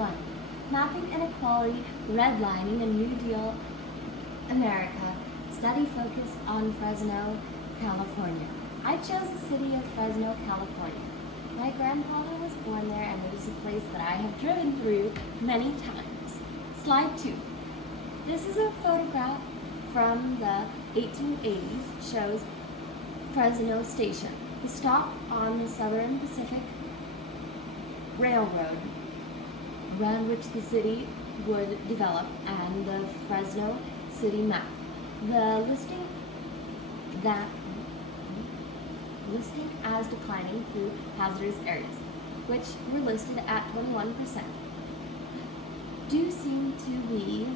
1. Mapping Inequality, Redlining, and New Deal America. Study focus on Fresno, California. I chose the city of Fresno, California. My grandfather was born there, and it is a place that I have driven through many times. Slide 2. This is a photograph from the 1880s, shows Fresno Station, the stop on the Southern Pacific Railroad, around which the city would develop, and the Fresno city map. The listing as declining through hazardous areas, which were listed at 21%, do seem to be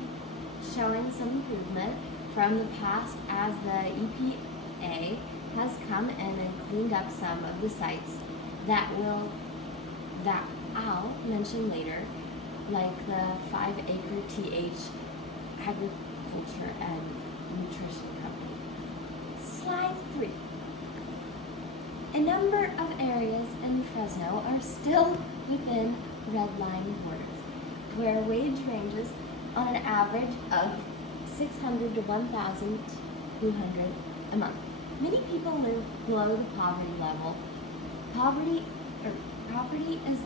showing some improvement from the past, as the EPA has come in and cleaned up some of the sites that I'll mention later, like the 5-acre TH Agriculture and Nutrition Company. Slide 3. A number of areas in Fresno are still within redline borders, where wage ranges on an average of $600 to $1,200 a month. Many people live below the poverty level. Property is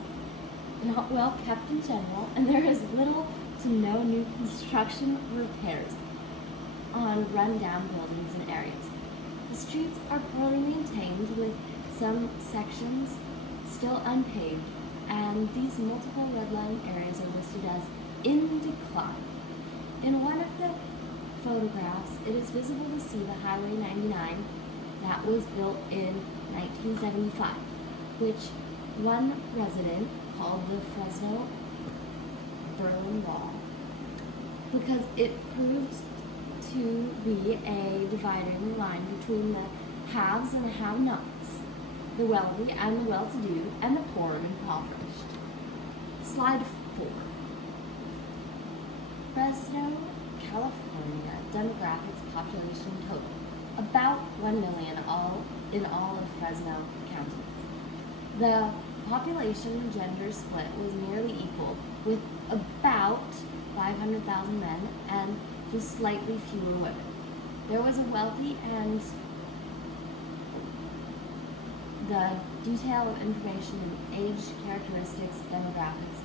not well kept in general, and there is little to no new construction repairs on run-down buildings and areas. The streets are poorly maintained, with some sections still unpaved, and these multiple redline areas are listed as in decline. In one of the photographs, it is visible to see the Highway 99 that was built in 1975, which one resident called the Fresno Berlin Wall, because it proves to be a dividing line between the haves and the have-nots, the wealthy and the well-to-do, and the poor and impoverished. Slide 4. Fresno, California demographics, population total. About 1 million in all of Fresno County. The population and gender split was nearly equal, with about 500,000 men and just slightly fewer women. There was a wealthy, and the detail of information in age, characteristics, demographics,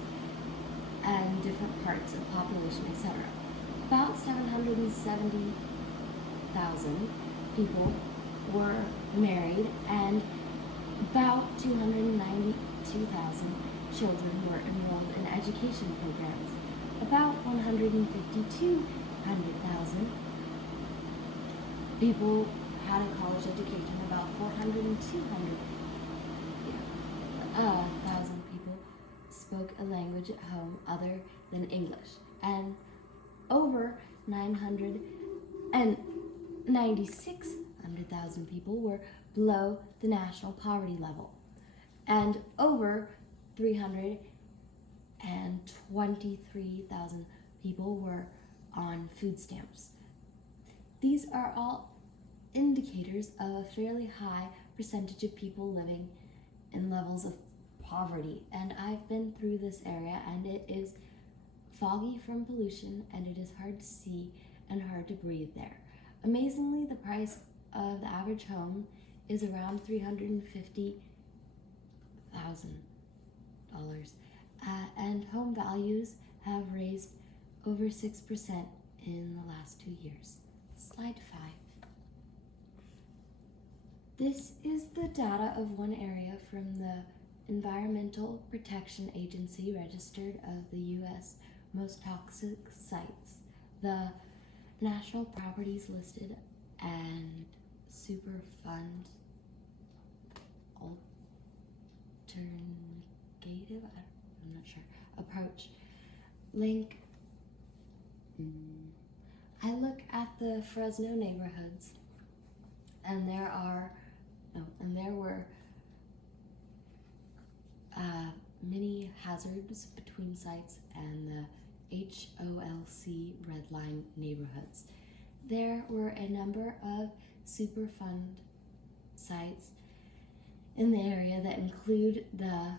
and different parts of population, etc. About 770,000 people were married, and about 292,000 children were enrolled in education programs. About 152,000 people had a college education. About 402,000 people spoke a language at home other than English, and over 996,000 people were below the national poverty level, and over 323,000 people were on food stamps. These are all indicators of a fairly high percentage of people living in levels of poverty, and I've been through this area, and it is foggy from pollution, and it is hard to see and hard to breathe there. Amazingly, the price of the average home is around $350,000, and home values have raised over 6% in the last 2 years. Slide 5. This is the data of one area from the Environmental Protection Agency registered of the U.S. most toxic sites. The national properties listed and Superfund alternative, I'm not sure, approach. Link. I look at the Fresno neighborhoods, and there were many hazards between sites and the HOLC Redline neighborhoods. There were a number of Superfund sites in the area that include the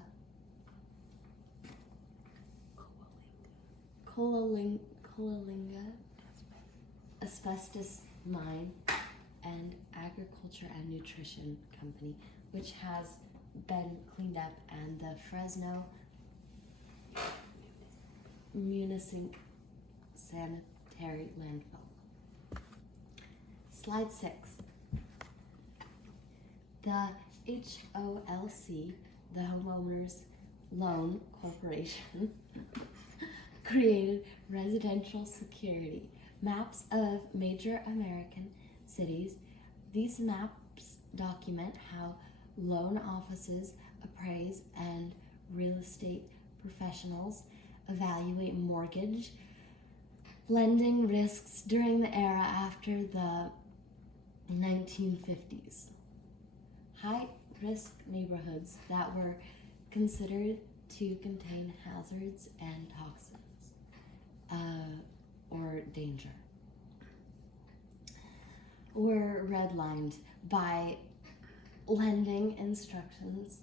Coalinga Asbestos Mine and Agriculture and Nutrition Company, which has been cleaned up, and the Fresno Municipal Sanitary Landfill. Slide 6. The HOLC, the Homeowners Loan Corporation, created residential security maps of major American cities. These maps document how loan offices appraise and real estate professionals evaluate mortgage lending risks during the era after the 1950s. High-risk neighborhoods that were considered to contain hazards and toxins or danger were redlined by lending instructions,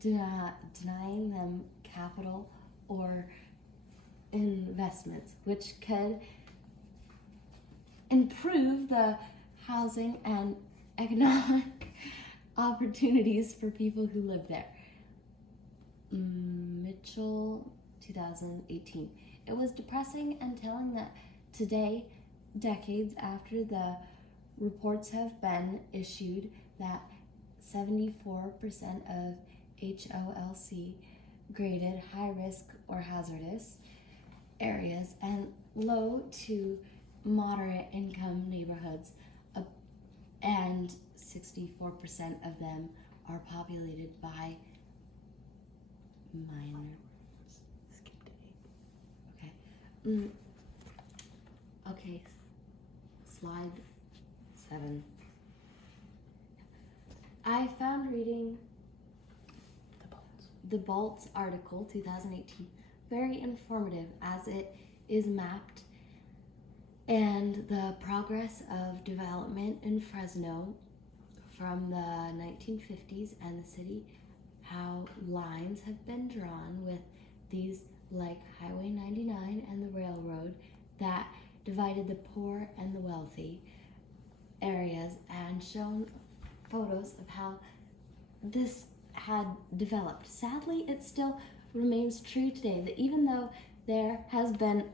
denying them capital or investments, which could improve the housing and economic opportunities for people who live there. Mitchell, 2018. It was depressing and telling that today, decades after the reports have been issued, that 74% of HOLC graded high risk or hazardous areas and low to moderate income neighborhoods, and 64% of them are populated by minors. Skip to 8. Okay. Okay. Slide 7. I found reading the Bolts article, 2018, very informative, as it is mapped and the progress of development in Fresno from the 1950s and the city, how lines have been drawn with these, like Highway 99 and the railroad, that divided the poor and the wealthy areas, and shown photos of how this had developed. Sadly, it still remains true today that even though there has been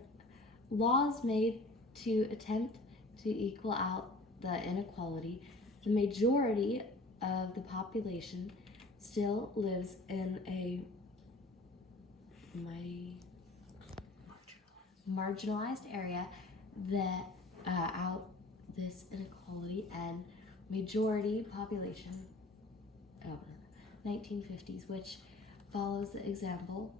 laws made to attempt to equal out the inequality, the majority of the population still lives in a marginalized area that out this inequality, and majority population 1950s, which follows the example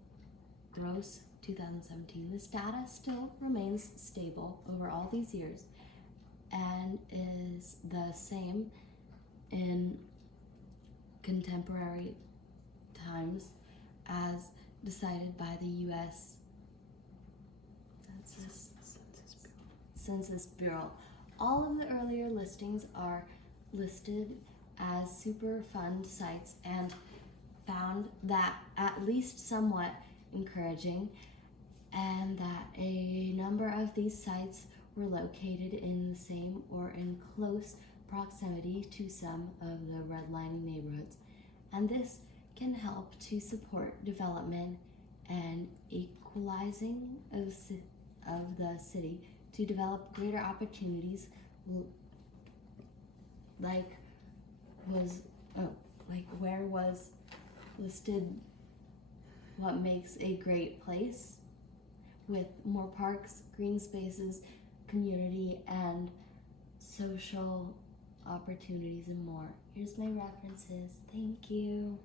gross 2017. This data still remains stable over all these years and is the same in contemporary times as decided by the U.S. Census Bureau. All of the earlier listings are listed as Superfund sites and found that at least somewhat encouraging, and that a number of these sites were located in the same or in close proximity to some of the redlining neighborhoods, and this can help to support development and equalizing of the city to develop greater opportunities, where was listed what makes a great place, with more parks, green spaces, community, and social opportunities, and more. Here's my references. Thank you.